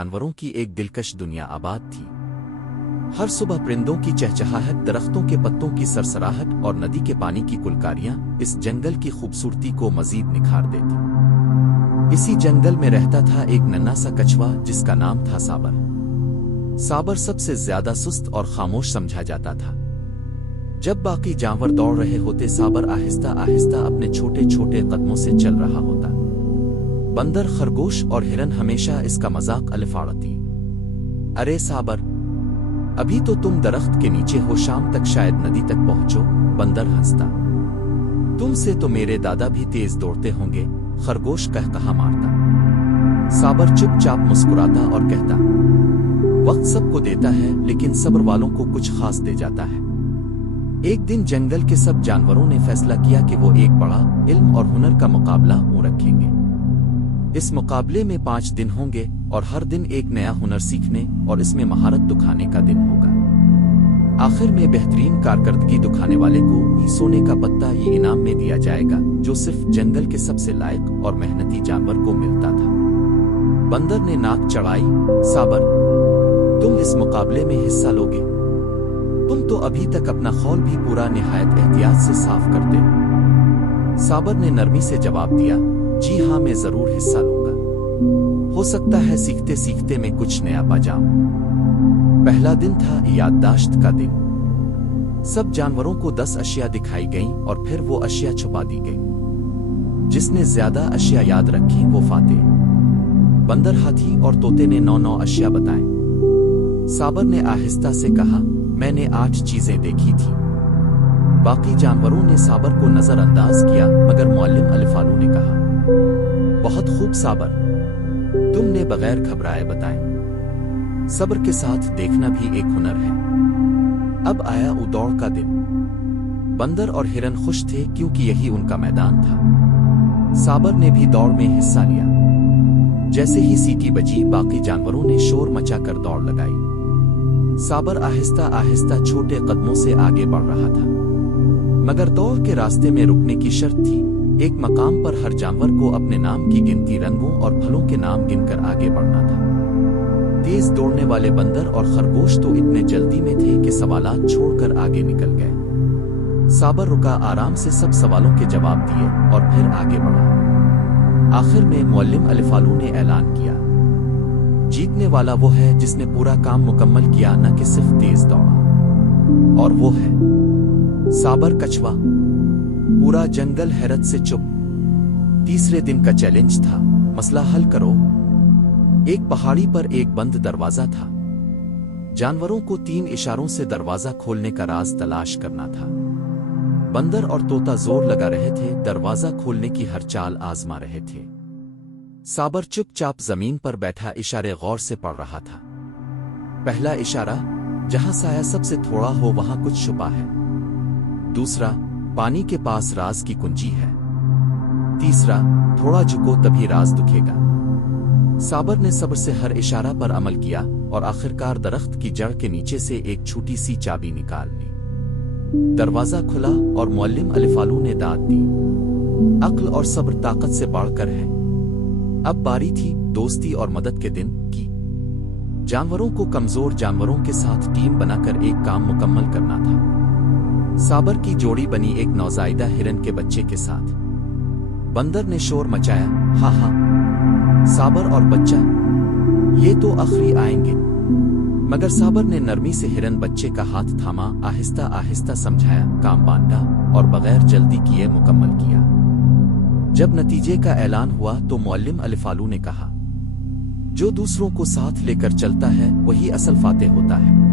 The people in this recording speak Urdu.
جانوروں کی ایک دلکش دنیا آباد تھی۔ ہر صبح پرندوں کی چہچہاہٹ، درختوں کے پتوں کی سرسراہٹ اور ندی کے پانی کی کلکاریاں اس جنگل کی خوبصورتی کو مزید نکھار دیتی۔ اسی جنگل میں رہتا تھا ایک ننھا سا کچھوا جس کا نام تھا صابر۔ صابر سب سے زیادہ سست اور خاموش سمجھا جاتا تھا۔ جب باقی جانور دوڑ رہے ہوتے، صابر آہستہ آہستہ اپنے چھوٹے چھوٹے قدموں سے چل رہا ہوتا۔ بندر، خرگوش اور ہرن ہمیشہ اس کا مذاق الفاڑتی۔ ارے صابر، ابھی تو تم درخت کے نیچے ہو، شام تک شاید ندی تک پہنچو۔ بندر ہنستا۔ تم سے تو میرے دادا بھی تیز دوڑتے ہوں گے، خرگوش کہا مارتا۔ صابر چپ چاپ مسکراتا اور کہتا، وقت سب کو دیتا ہے لیکن صبر والوں کو کچھ خاص دے جاتا ہے۔ ایک دن جنگل کے سب جانوروں نے فیصلہ کیا کہ وہ ایک بڑا علم اور ہنر کا مقابلہ رکھیں گے۔ اس مقابلے میں 5 دن ہوں گے اور ہر دن ایک نیا ہنر سیکھنے اور اس میں مہارت دکھانے کا دن ہوگا۔ آخر میں بہترین کارکردگی دکھانے والے کو سونے کا پتا یہ انعام میں دیا جائے گا، جو صرف جنگل کے سب سے لائق اور محنتی جانور کو ملتا تھا۔ بندر نے ناک چڑھائی، صابر، تم اس مقابلے میں حصہ لوگے؟ تم تو ابھی تک اپنا خول بھی پورا نہایت احتیاط سے صاف کرتے ہو۔ صابر نے نرمی سے جواب دیا، جی ہاں، میں ضرور حصہ لوں گا۔ ہو سکتا ہے سیکھتے سیکھتے میں کچھ نیا پا جاؤں۔ پہلا دن تھا یادداشت کا دن۔ سب جانوروں کو 10 اشیاء دکھائی گئیں اور پھر وہ اشیاء چھپا دی گئیں۔ جس نے زیادہ اشیاء یاد رکھیں وہ فاتح۔ بندر، ہاتھی اور طوطے نے 9 اشیاء بتائیں۔ صابر نے آہستہ سے کہا، میں نے 8 چیزیں دیکھی تھیں۔ باقی جانوروں نے صابر کو نظر انداز کیا، مگر معلم الفالو نے کہا، بہت خوب صابر، تم نے بغیر گھبرائے بتائیں۔ صبر کے ساتھ دیکھنا بھی ایک ہنر ہے۔ اب آیا دوڑ کا دن۔ بندر اور ہرن خوش تھے کیونکہ یہی ان کا میدان تھا۔ صابر نے بھی دوڑ میں حصہ لیا۔ جیسے ہی سیٹی بجی، باقی جانوروں نے شور مچا کر دوڑ لگائی۔ صابر آہستہ آہستہ چھوٹے قدموں سے آگے بڑھ رہا تھا، مگر دوڑ کے راستے میں رکنے کی شرط تھی۔ ایک مقام پر ہر جانور کو اپنے نام کی گنتی، رنگوں اور پھلوں کے نام گن کر آگے بڑھنا تھا۔ تیز دوڑنے والے بندر اور خرگوش تو اتنے جلدی میں تھے کہ سوالات چھوڑ کر آگے نکل گئے۔ صابر رکا، آرام سے سب سوالوں کے جواب دیے اور پھر آگے بڑھا۔ آخر میں معلم الفالو نے اعلان کیا، جیتنے والا وہ ہے جس نے پورا کام مکمل کیا، نہ کہ صرف تیز دوڑا۔ اور وہ ہے صابر کچھوا۔ پورا جنگل حیرت سے چپ۔ تیسرے دن کا چیلنج تھا، مسئلہ حل کرو۔ ایک پہاڑی پر ایک بند دروازہ تھا۔ جانوروں کو 3 اشاروں سے دروازہ کھولنے کا راز تلاش کرنا تھا۔ بندر اور طوطا زور لگا رہے تھے، دروازہ کھولنے کی ہر چال آزما رہے تھے۔ صابر چپ چاپ زمین پر بیٹھا اشارے غور سے پڑھ رہا تھا۔ پہلا اشارہ، جہاں سایہ سب سے تھوڑا ہو وہاں کچھ چھپا ہے۔ دوسرا، پانی کے پاس راز کی کنجی ہے۔ تیسرا، تھوڑا جھکو تبھی راز دکھے گا۔ صابر نے صبر سے ہر اشارہ پر عمل کیا اور آخرکار درخت کی جڑ کے نیچے سے ایک چھوٹی سی چابی نکال لی۔ دروازہ کھلا اور معلم الفالو نے داد دی، عقل اور صبر طاقت سے بڑھ کر ہے۔ اب باری تھی دوستی اور مدد کے دن کی۔ جانوروں کو کمزور جانوروں کے ساتھ ٹیم بنا کر ایک کام مکمل کرنا تھا۔ صابر کی جوڑی بنی ایک نوزائیدہ ہرن کے بچے کے ساتھ۔ بندر نے شور مچایا، ہاں ہاں، صابر اور بچہ، یہ تو آخری آئیں گے۔ مگر صابر نے نرمی سے ہرن بچے کا ہاتھ تھاما، آہستہ آہستہ سمجھایا، کام بانٹا اور بغیر جلدی کیے مکمل کیا۔ جب نتیجے کا اعلان ہوا تو معلم الفالو نے کہا، جو دوسروں کو ساتھ لے کر چلتا ہے وہی اصل فاتح ہوتا ہے۔